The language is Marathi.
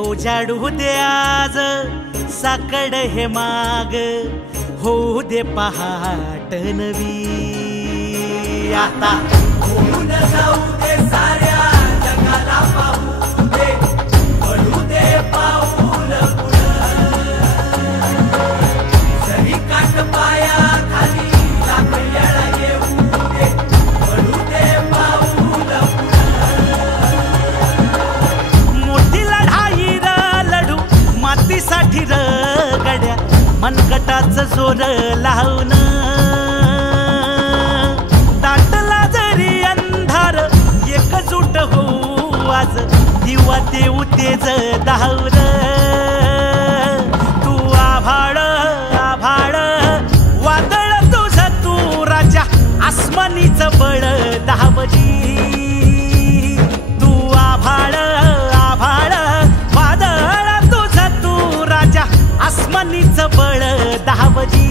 उजाडू दे आज साकड हे माग, होऊ दे पहाट नवी आता। होऊन जाऊ दे साऱ्या जगाला पाहू दे, पडू दे पाऊल पुढं, जरी काट पाया खाली लाख येळा येऊ दे, पडू दे पाऊल पुढं। मोठी लढाई र लढू मातीसाठी र गड्या, मनगटाचं जोर लावून दाटला जरी अंधार एकजूट होऊ आज, दिवा देऊ तेज दावर। तू आभाळ आभाळ वादळ तुझं तू राजा, आसमानीचं बळ दावजी। तू आभाळ आभाळ वादळ तुझं तू राजा, आसमानीचं बळ दावजी।